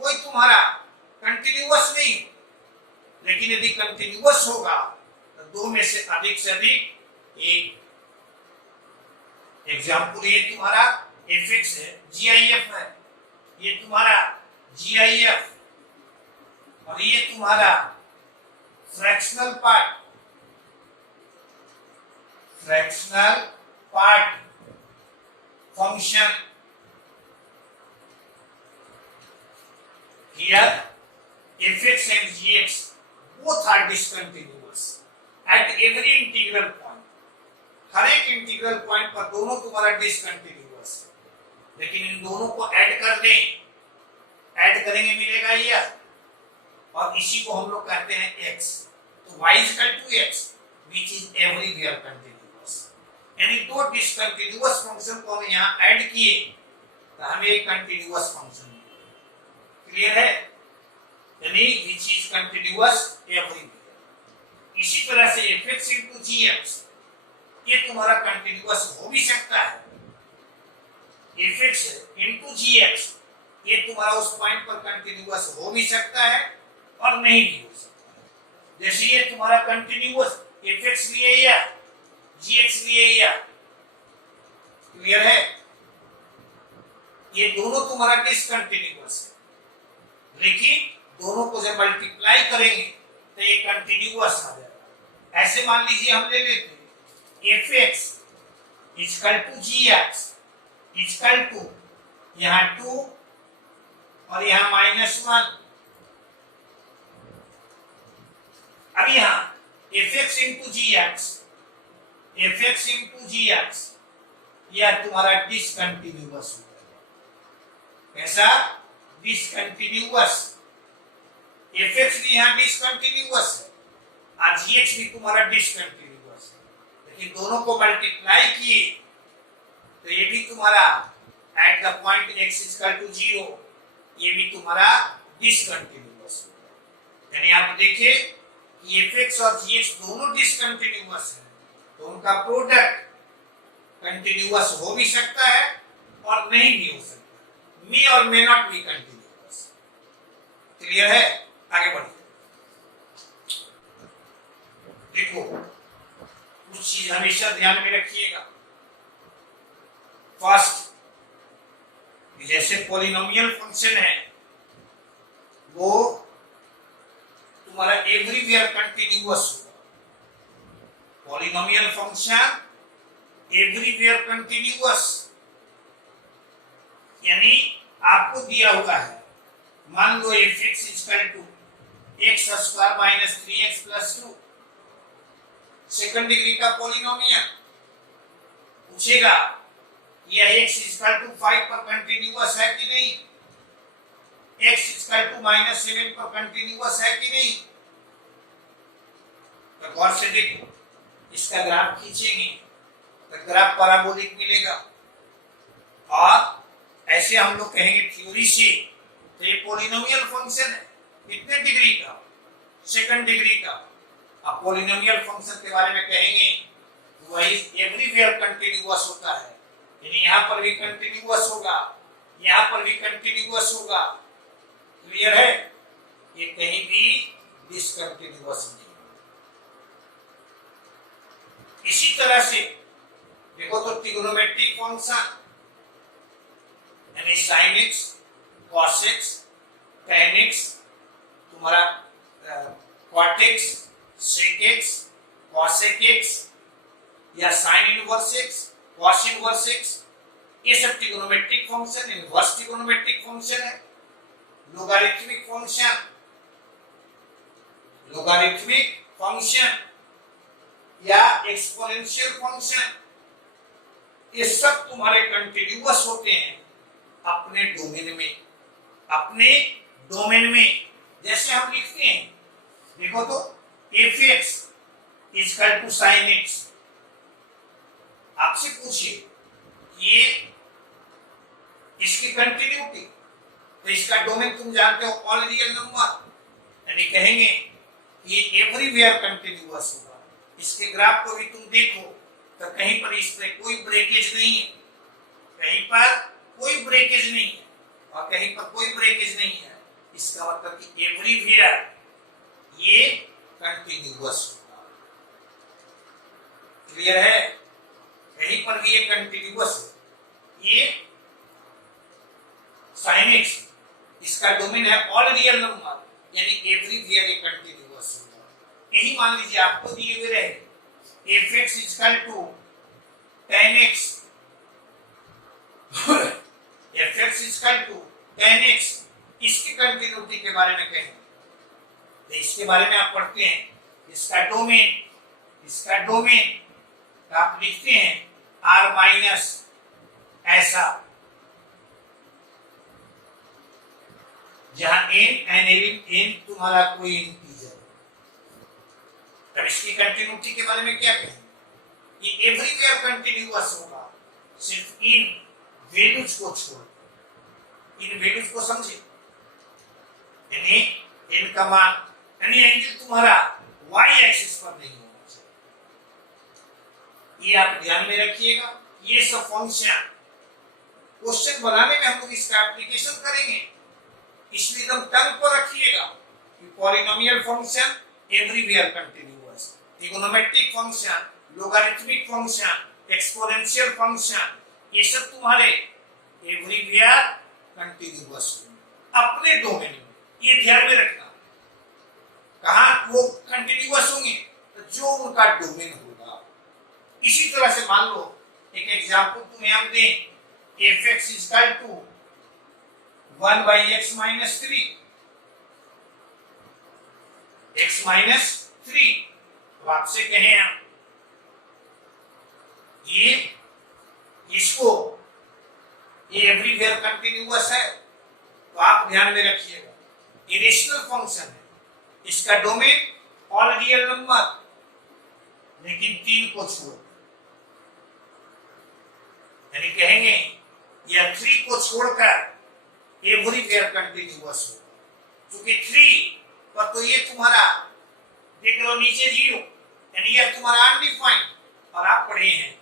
कोई तुम्हारा कंटिन्यूअस नहीं हो, लेकिन यदि कंटिन्यूअस होगा तो दो में से अधिक एक। एग्जाम्पल, ये तुम्हारा fx है, GIF है, ये तुम्हारा GIF, और ये तुम्हारा fractional part function. Here fx and gx both are discontinuous at every integral point, हर एक इंटीग्रल पॉइंट पर दोनों तुम्हारा डिसकंटिन्यूअस, लेकिन इन दोनों को ऐड कर दें, ऐड करेंगे मिलेगा ये, और इसी को हम लोग कहते हैं x, तो y is equal to x which is everywhere continuous, यानी दो डिसकंटिन्यूअस फंक्शन को हम यहाँ ऐड किए तो हमें एक कंटिन्यूअस फंक्शन मिला। क्लियर है? यानी which is continuous everywhere। इसी तरह से fx into gx ये तुम्हारा कंटिन्यूअस हो भी सकता है, fx into gx ये तुम्हारा उस पॉइंट पर कंटिन्यूअस हो भी सकता है और नहीं भी हो सकता है। जैसे ये तुम्हारा कंटिन्यूअस fx लिए या gx लिए या, क्लियर है? ये दोनों तुम्हारा डिसकंटिन्यूअस है, लेकिन दोनों को जब मल्टीप्लाई करेंगे तो ये कंटिन्यूअस आ जाएगा। ऐसे मान लीजिए हम ले लेते हैं fx equal to gx equal to यहाँ 2 और यहाँ -1। अब यहाँ fx into gx यह तुम्हारा डिसकंटिन्यूअस हो जाएगा। कैसा? डिसकंटिन्यूअस। fx भी यहाँ डिसकंटिन्यूअस है और gx भी तुम्हारा डिसकंटिन्यूअस है, लेकिन दोनों को मल्टीप्लाई किए तो ये भी तुम्हारा at the point x equal to 0 ये भी तुम्हारा डिसकंटिन्यूअस होगा। यानी आप देखिए कि fx और gx दोनों डिसकंटिन्यूअस है, तो उनका प्रोडक्ट कंटिन्यूअस हो भी सकता है और नहीं भी हो सकता, मे और may not be continuous. Clear है? आगे बढ़िए। देखो कुछ चीज हमेशा ध्यान में रखिएगा। फर्स्ट, जैसे पॉलिनोमियल फंक्शन है वो तुम्हारा एवरीवेयर कंटिन्यूअस होगा। पॉलिनोमियल फंक्शन एवरीवेयर कंटिन्यूअस, यानी आपको दिया हुआ है, मान लो f(x) = x² - 3x + 2, second degree का पॉलिनोमियल। पूछेगा यह x = 5 पर कंटिन्यूअस है कि नहीं, x = -7 पर कंटिन्यूअस है कि नहीं। तो गौर से देखो, इसका ग्राफ खींचेंगे तो ग्राफ पैराबोलिक मिलेगा, और ऐसे हम लोग कहेंगे थ्योरी से तो ये पॉलिनोमियल फंक्शन है, कितने डिग्री का, सेकंड डिग्री का। अब पॉलिनोमियल फंक्शन के बारे में कहेंगे वही एवरीवेयर कंटिन्यूअस होता है, यानी यहाँ पर भी कंटिन्यूअस होगा, यहाँ पर भी कंटिन्यूअस होगा। क्लियर है, ये कहीं भी डिसकंटिन्यूअस नहीं। इसी तरह से देखो तो ट्रिगोनोमेट्रिक फंक्शन, यानी sin x, cos x, tan x, तुम्हारा cot x, sec x, cosec x या sin inverse x, cos inverse x, ये सब trigonometric function, inverse trigonometric function है। लोगारिथमिक फंक्शन, लोगारिथमिक फंक्शन या एक्सपोनेंशियल फंक्शन, ये सब तुम्हारे कंटिन्यूअस होते हैं अपने डोमेन में, अपने डोमेन में। जैसे हम लिखते हैं, देखो तो f(x) = sin x, आपसे पूछे ये इसकी कंटिन्यूटी, तो इसका डोमेन तुम जानते हो ऑल रियल नंबर, यानी कहेंगे ये एवरीवेयर कंटिन्यूअस होगा। इसके ग्राफ को भी तुम देखो तो कहीं पर इस पे कोई ब्रेकेज नहीं है, कहीं पर कोई ब्रेकेज नहीं है और कहीं पर कोई ब्रेकेज नहीं है। इसका मतलब कि एवरीवेयर ये कंटिन्यूअस होगा। क्लियर है, कहीं पर भी ये कंटिन्यूअस है। ये sin x, इसका डोमेन है ऑल रियल नंबर, यानी एवरीवेयर ये कंटिन्यूअस होगा। यही मान लीजिए आपको दिए हुए रहे f(x) = tan x, f(x) = tan x, इसकी कंटिन्यूटी के बारे में कहें तो इसके बारे में आप पढ़ते हैं, इसका डोमेन, इसका डोमेन तो आप लिखते हैं r- ऐसा, जहां n तुम्हारा कोई इंटीजर। तब इसकी कंटिन्यूटी के बारे में क्या कहें, ये एवरीवेयर कंटिन्यूअस होगा, सिर्फ इन वैल्यूज को छोड़, इन वैल्यूज को समझे, यानी n का मान, यानी एंगल तुम्हारा y एक्सिस पर नहीं होना चाहिए। ये आप ध्यान में रखिएगा। ये सब फंक्शन क्वेश्चन बनाने में हम लोग इसका एप्लीकेशन करेंगे, इसलिए एकदम टंग पर रखिएगा कि polynomial function everywhere continuous, trigonometric function, logarithmic function, exponential function, ये सब तुम्हारे एवरीवेयर कंटिन्यूअस अपने डोमेन में। ये ध्यान में रखना, कहां वो कंटिन्यूअस होंगे तो जो उनका डोमेन होगा। इसी तरह से मान लो एक एग्जांपल तुम्हें हम दें, f(x) = 1/x - 3, x - 3, तो आपसे कहें हम ये इसको ये एवरीवेयर कंटिन्यूअस है, तो आप ध्यान में रखिएगा ये रेशनल फंक्शन है, इसका डोमेन ऑल रियल नंबर, लेकिन 3 को छोड़, यानी कहेंगे या 3 को छोड़कर एवरीवेयर कंटिन्यूअस होगा। क्योंकि 3 पर तो ये तुम्हारा देख लो नीचे 0, यानी ये तुम्हारा अनडिफाइंड, और आप पढ़े हैं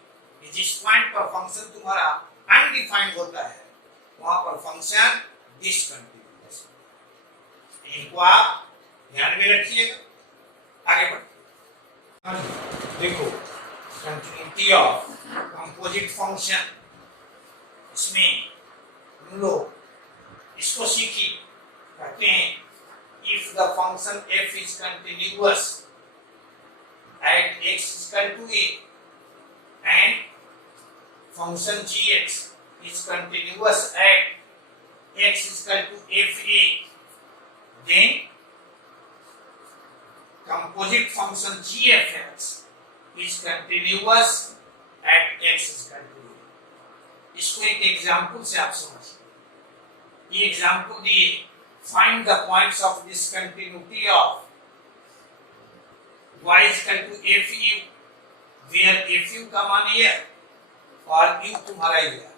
कि जिस पॉइंट पर फंक्शन तुम्हारा अनडिफाइंड होता है वहां पर फंक्शन डिसकंटिन्यूअस। इनको आप ध्यान में रखिएगा। आगे बढ़ते देखो, कंटिन्यूटी ऑफ कंपोजिट फंक्शन, इसमें हम लोग इसको सीखी, कहते हैं if the function f is continuous at x is equal to a and function gx is continuous at x is equal to fa, then composite function gfx is continuous at x is equal to a. इसको एक एग्जाम्पल से आप समझिए। ये एग्जाम्पल दिए, find the points of discontinuity of y is equal to fu, where fu का मान ये और u तुम्हारा ये है।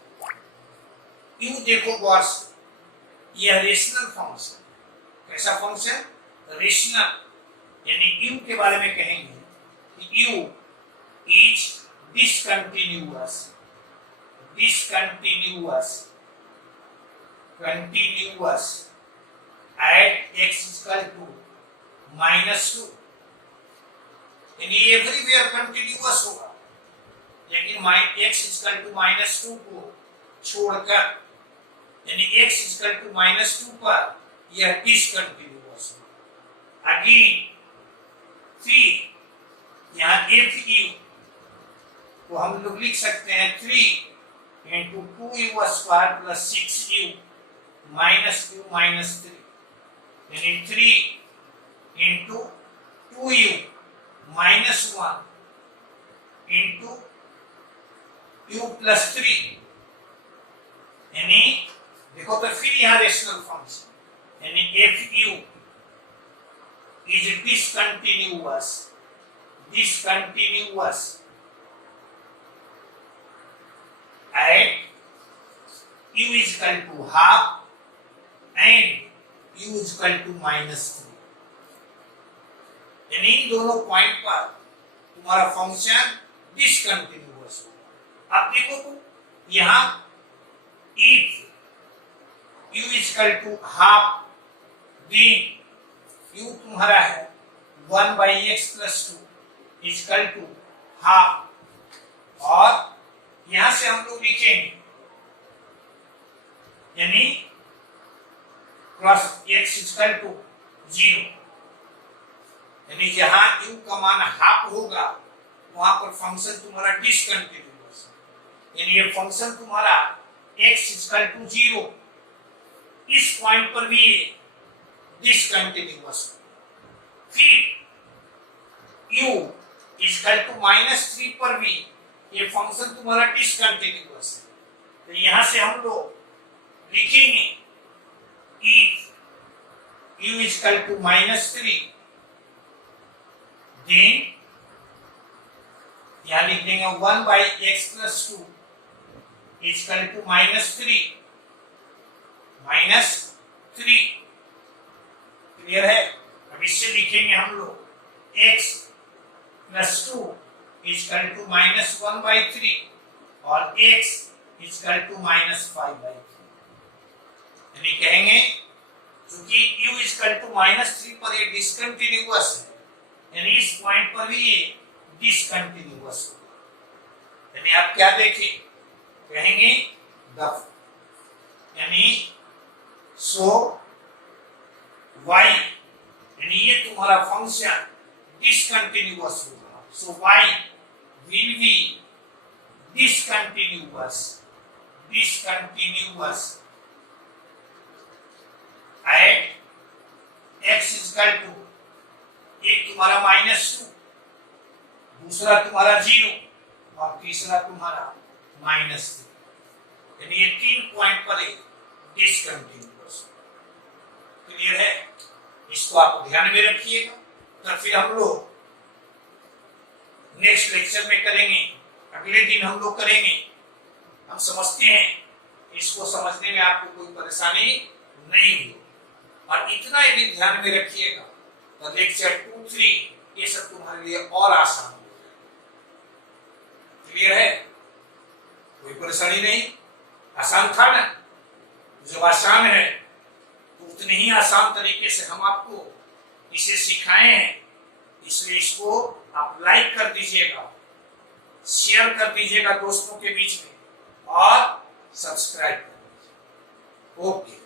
u देखो बॉस, यह रेशनल फंक्शन, कैसा फंक्शन? रेशनल, यानी u के बारे में कहेंगे कि u is discontinuous, continuous at x is equal to -2, यानी एवरीवेयर कंटिन्यूअस होगा, लेकिन x is equal to -2 को छोड़कर, यानी x is equal to -2 पर यह डिसकंटिन्यूअस होगा। अगेन फिर यहाँ fu को हम लोग लिख सकते हैं 3 into 2u square plus 6u minus u minus 3, यानी 3 into 2u minus 1 into u plus 3, यानी देखो तो फिर यहाँ रेशनल फंक्शन, यानी fu is discontinuous at u is equal to half and u is equal to -3, यानी इन दोनों पॉइंट पर तुम्हारा फंक्शन डिसकंटिन्यूअस होगा। अब देखो तो यहाँ if u is equal to half, then u तुम्हारा है 1/x plus 2 is equal to half, और यहां से हम लोग लिखेंगे यानी plus x is equal to 0, यानी जहां u का मान हाफ होगा वहां पर फंक्शन तुम्हारा डिसकंटिन्यूअस, यानी ये फंक्शन तुम्हारा x is equal to 0 इस पॉइंट पर भी डिसकंटिन्यूअस। फिर u is equal to -3 पर भी ये फंक्शन तुम्हारा डिसकंटिन्यूअस है, तो यहां से हम लोग लिखेंगे if u is equal to -3, then यहां लिख देंगे 1/x plus 2 is equal to -3, clear है? अब इससे लिखेंगे हम लोग x plus 2 is equal to -1/3 और x is equal to -5/3, यानी कहेंगे क्योंकि u is equal to -3 पर ये डिसकंटिन्यूअस है, यानी इस पॉइंट पर भी ये डिसकंटिन्यूअस होगा, यानी आप क्या देखें, कहेंगे द, यानी सो y, यानी ये तुम्हारा फंक्शन डिसकंटिन्यूअस होगा, सो y will be discontinuous at x is equal to, एक तुम्हारा -2, दूसरा तुम्हारा 0 और तीसरा तुम्हारा -3, यानी ये 3 पॉइंट पर डिसकंटिन्यूअस। क्लियर है? इसको आप ध्यान में रखिएगा, तो फिर हम लोग नेक्स्ट लेक्चर में करेंगे, अगले दिन हम लोग करेंगे। हम समझते हैं इसको समझने में आपको कोई परेशानी नहीं हुई, और इतना यदि ध्यान में रखिएगा तो लेक्चर 2, 3 ये सब तुम्हारे लिए और आसान हो जाएगा। क्लियर है? कोई परेशानी नहीं? आसान था ना? जब आसान है तो उतने ही आसान तरीके से हम आपको इसे सिखाए हैं, इसलिए इसको आप लाइक कर दीजिएगा, शेयर कर दीजिएगा दोस्तों के बीच में और सब्सक्राइब कर दीजिएगा। ओके।